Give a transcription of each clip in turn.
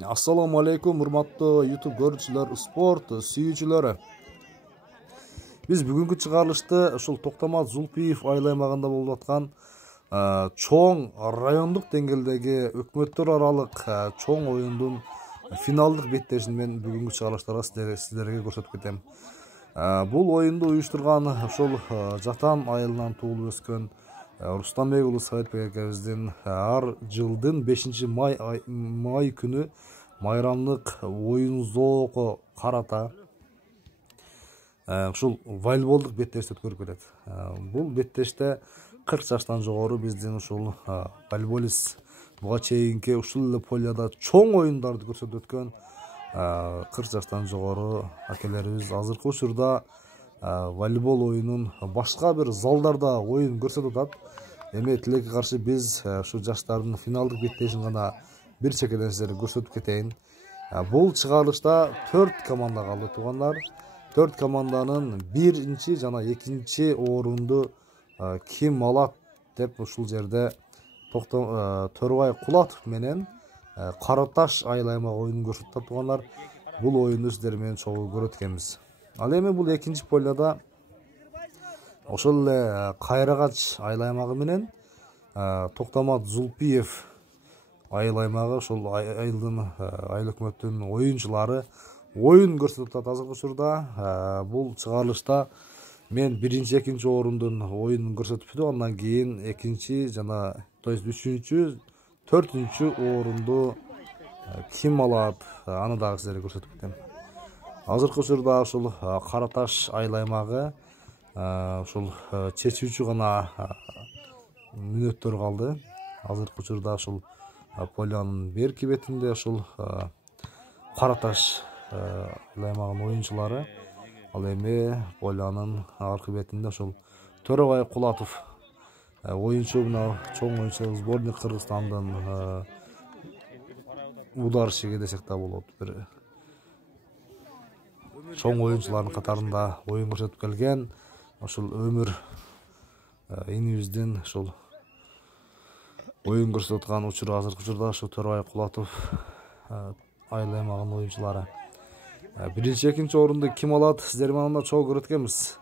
Assalamu alaikum, урматтуу YouTube көрүүчүлөр, спорт сүйүүчүлөрү. Биз бүгүнкү чыгарылышты ушул Токтомат Зулпиев айыл аймагында болуп аткан чоң райондук деңгээлдеги өкмөттөр аралык чоң оюндун финалдык беттешин мен бүгүнкү чыгарылыштарга сиздерге көрсөтүп кетем. Бул оюнду уюштурган ошол Жатан айылынан туулуп өскөн Рустамбек уулу Саитбек экебиздин ар жылдын 5-май күнү майрамдык оюн зоого карата ушул волейболдук беттешти өткөрүп келет. Бул беттеште 40 жаштан жогору биздин ушул волейболист буга чейинки ушул эле полияда чоң оюндарды көрсөтүп өткөн 40 жаштан жогору акелерибиз азыркы учурда волейбол оюнун башка бир залдарда оюн көрсөтүп атат. Эми тилекке каршы биз ушу жаштардын финалдык беттешин гана бир чекеден сиздерге көрсөтүп кетейин. Бул чыгарылышта 4 команда калды, туугандар. 4 команданын 1-чи жана 2-чи орунду ким алат деп ушул жерде Төрөбай Кулатов менен Караташ айыл аймагы оюнун көрсөтүп атат, туугандар. Бул оюнду сиздер менен чогуу көрөт экенбиз. Ал эми бул 2-чи полияда ошол эле Кайрагач айыл аймагы менен Токтомат Зулпиев айыл аймагы ошол айылдын айыл өкмөттүн оюнчулары оюн көрсөтүп атат азыркы учурда. Бул чыгарылышта мен 1-чи 2-чи орундун оюнун көрсөтүптү. Андан кийин 2-чи жана то есть 3-чү 4-чү орунду ким алат аны дагы сиздерге көрсөтүп кетем. Азыркы учурда ушул Караташ айыл аймагы ушул чечүүчү гана мүнөттөр калды. Азыркы учурда ушул полиянын берки бетинде ушул Караташ айыл аймагынын оюнчулары, ал эми полиянын аркы бетинде ушул Төрөбай Кулатов оюнчу, мына чоң оюнчу сборник Кыргызстандын ударщиги десек да болот. Бир чоң оюнчулардын катарында оюн көрсөтүп келген ошол өмүр инибиздин ошол оюн көрсөтүп аткан учуру азыркы учурда ошо Төрөбай Кулатов айыл аймагынын оюнчулары. 1-чи 2-чи орунду ким алат сиздер менен анда чогуу көрөт экенбиз.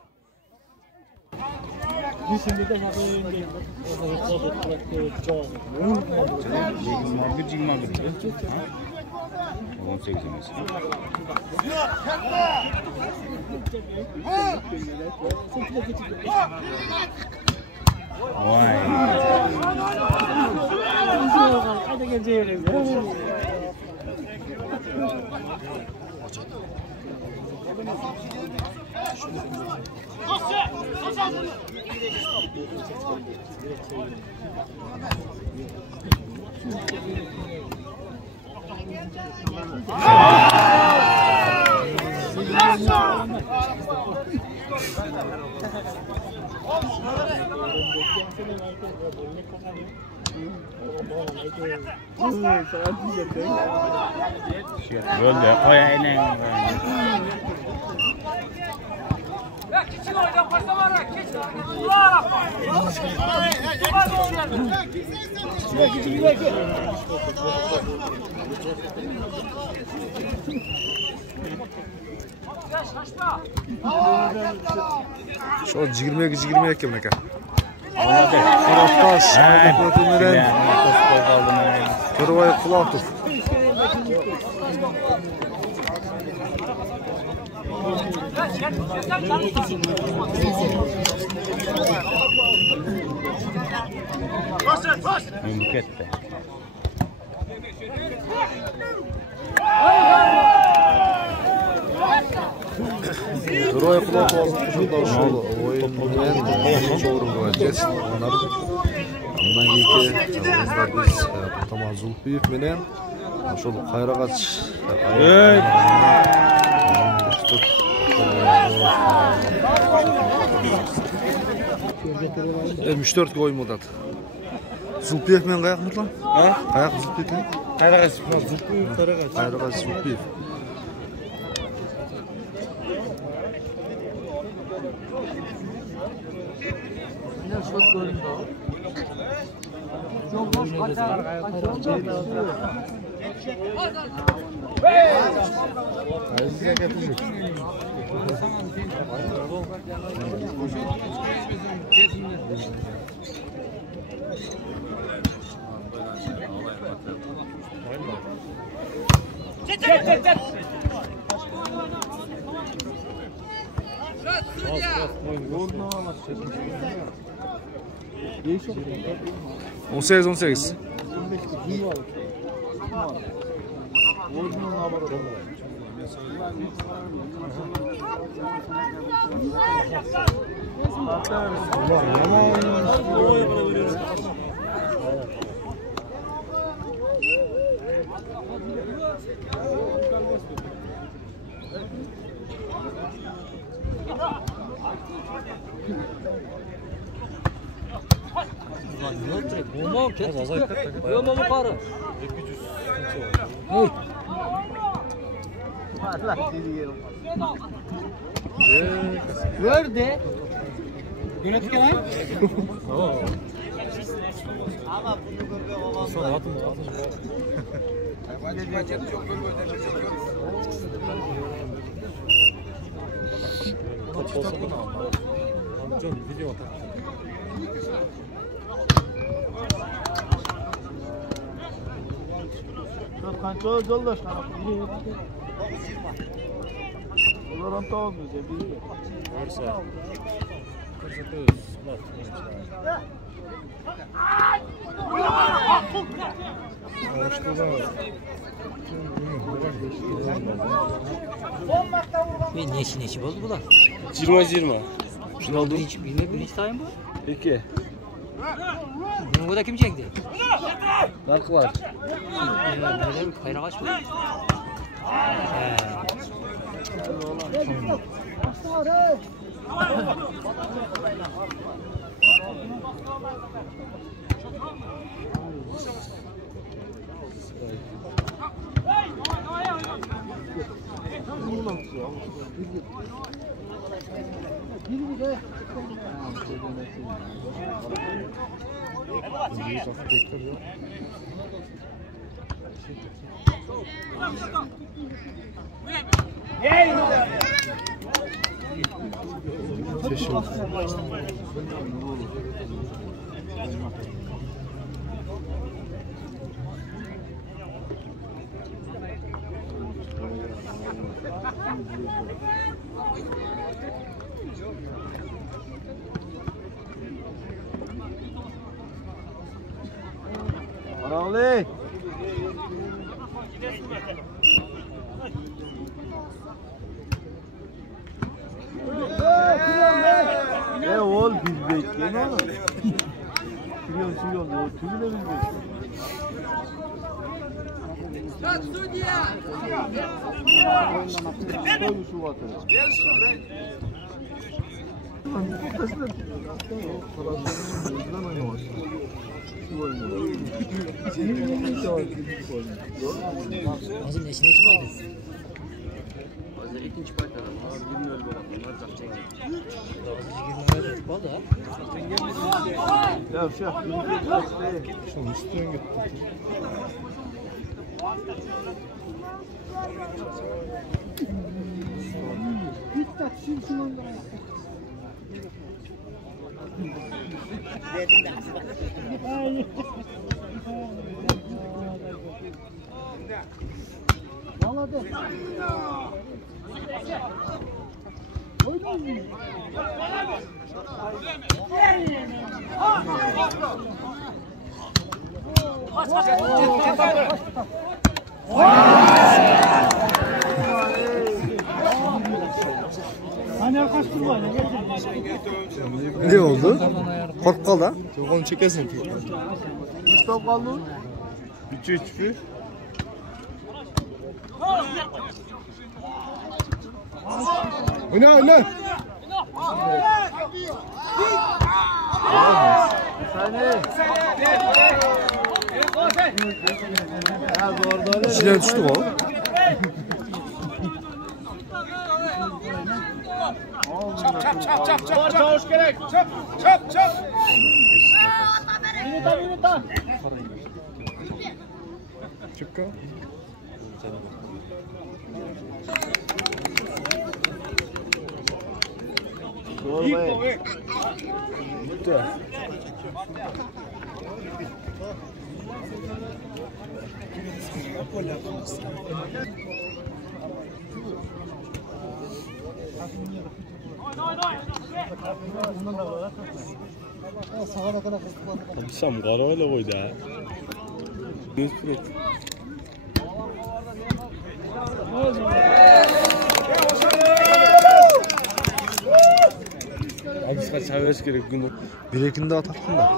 Şu 22 mineke. Karataş aylık Төрөбай Кулатов. Mümkette. Төрөбай Кулатов ушунда ушул оюн менен чогурууга жетишти. Андан кийинки оюнда биз Токтомат Зулпиев менен ошол Кайрагач Үч-төрткө оюн болот. Зулпиев менен каяк мырза? Каяк Зулпиев менен? Кайрагач Зулпиев, Кайрагач Зулпиев. Size getirecek. On 18. Momon ketdi. Yo momon qari. 200. Gördü. Yönetken ay? Ama bunu sonra atın. Amcan video atar. Kanka yoldaş kanka. Bunlar tamam mı? Varsa. Neçi oldu bular? 20-20. Şunu oldu. Birinci sayın bu? 2. Bunun da kim çekti? Farkı var. Böyle bir kayrak açma. Arali. Ol biz bekleyin oğlum. Sürüyor. O tümü de biz bekleyin. Start судья! Koy şu vatana. Hazır neçi oldu? Hazır ikinci paytada. Bilmiyorum onlar takacak. Oldu ha? Ya şunu istiyorsun gitti. Ne oldu? Korktu da. Onu çekesin. Stop kaldı. 3-3. Oyna. İçine düştü o. Çap. Çavuş gerek. Çap. Çıkka. Sormayın. Bitti. Sam qara öyle koydu ha. Abisga çağırış gerek günü. Bir ekinde ataktın da.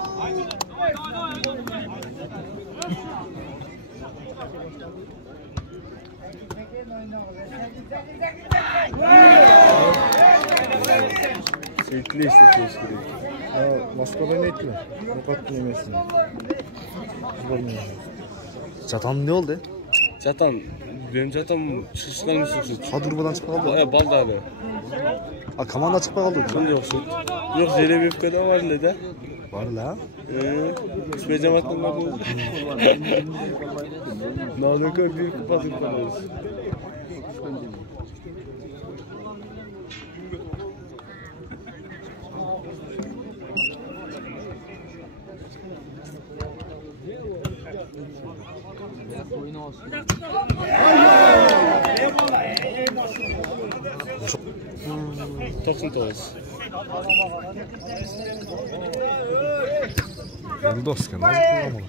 Sürekli istetiyoruz gerek. Moskvada ne ettiler? Yokattın yemesini. Çatan ne oldu? Çatan, benim çatam çıkıştan mı çıksın? Ha durmadan çıkıp kaldı. Baldalı. Ha kamanda çıkıp kaldı. Şimdi yoksun. Yok Zerebevka'da var ne de. Var la. İsme cemaatinde var mı? Nalaka bir kupa tıklanırız. Toksun toz. Yıldız nasıl kullanmalı?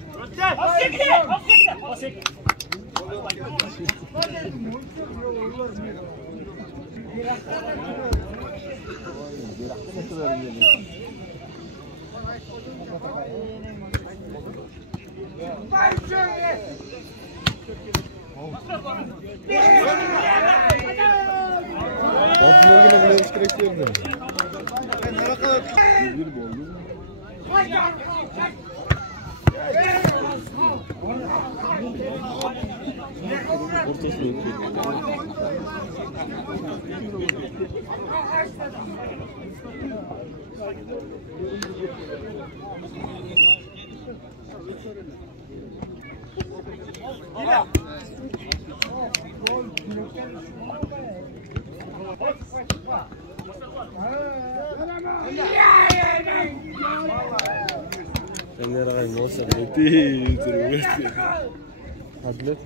Batmıyor bile iştiraklerdi. Ben de rakayım olsa beti. Adlet.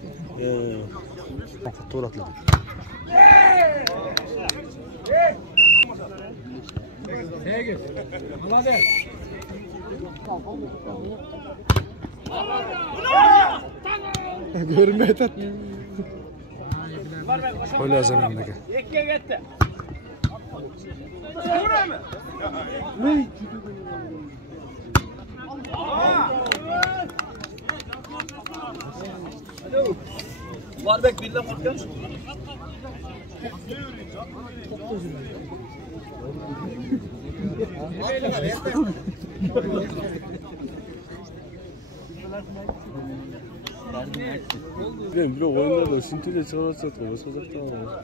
Fotoğraf atladı. Görme tat. Öyle zamanındaki. Varbek birle korkuyor. Ben bir oyunda da sintiyle çıkarsa da başka zakta var.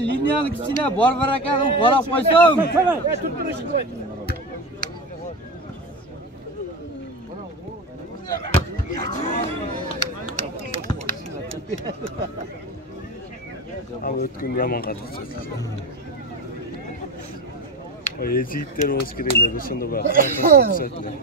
Linyanın içine barbar ekanım qarab qo'ysam. Abi ötkün yaman qattiq. Yigitlar o'z keraklar, o'shanda bor. Ko'rsatdilar.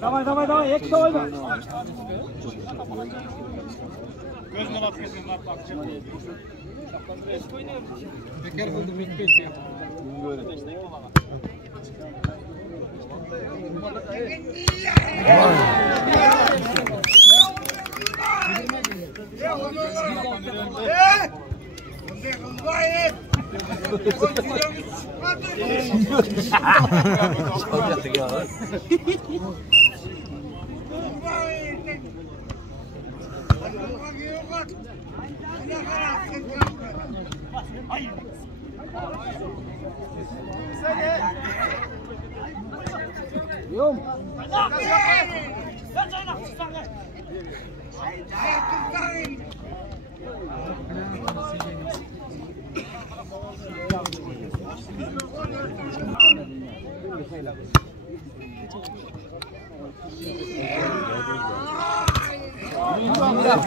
Давай, ek davayda. Gözüne bak kesin bak. Bekar bo'ldi, bekbek.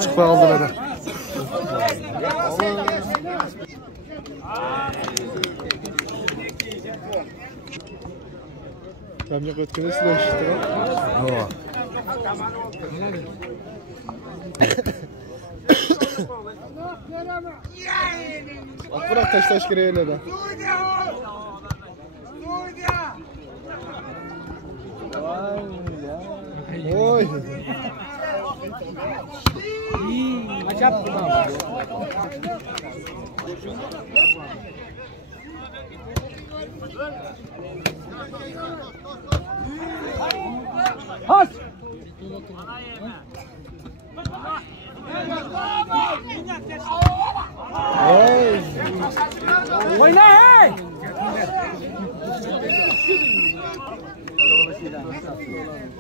Çıkmay kaldı beni. Ben yok ötkene silah işte. Ova. Bırak taş gireyle de. Oy.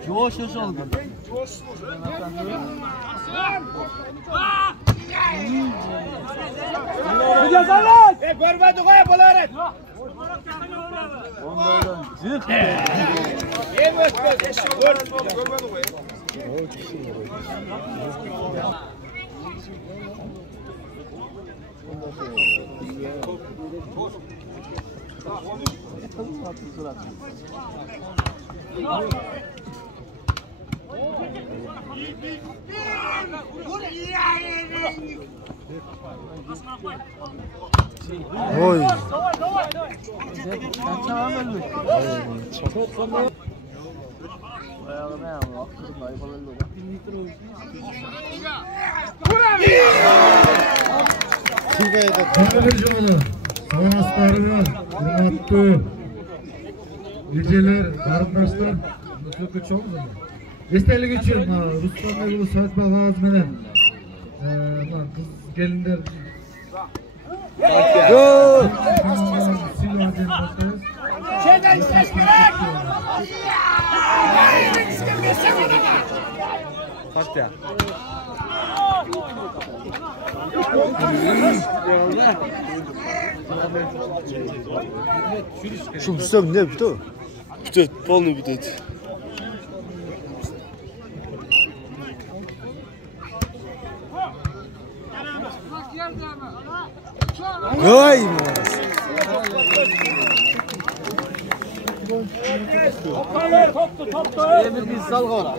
Coş oldu. Görmedi koy yapıları. Oy. Televizyonu, savaşlarını, hürmetli geceler, karındaşlar, mutluluk çok mu? Estelik için, Ruslan Bey'li Saat Bağaz menen, kız gelinler. Go! Silahden bakarız. Şeyden isteşmeler. Şu büsem ne bitti? Bitет, полный bitет. Goy! Emir biz salga var.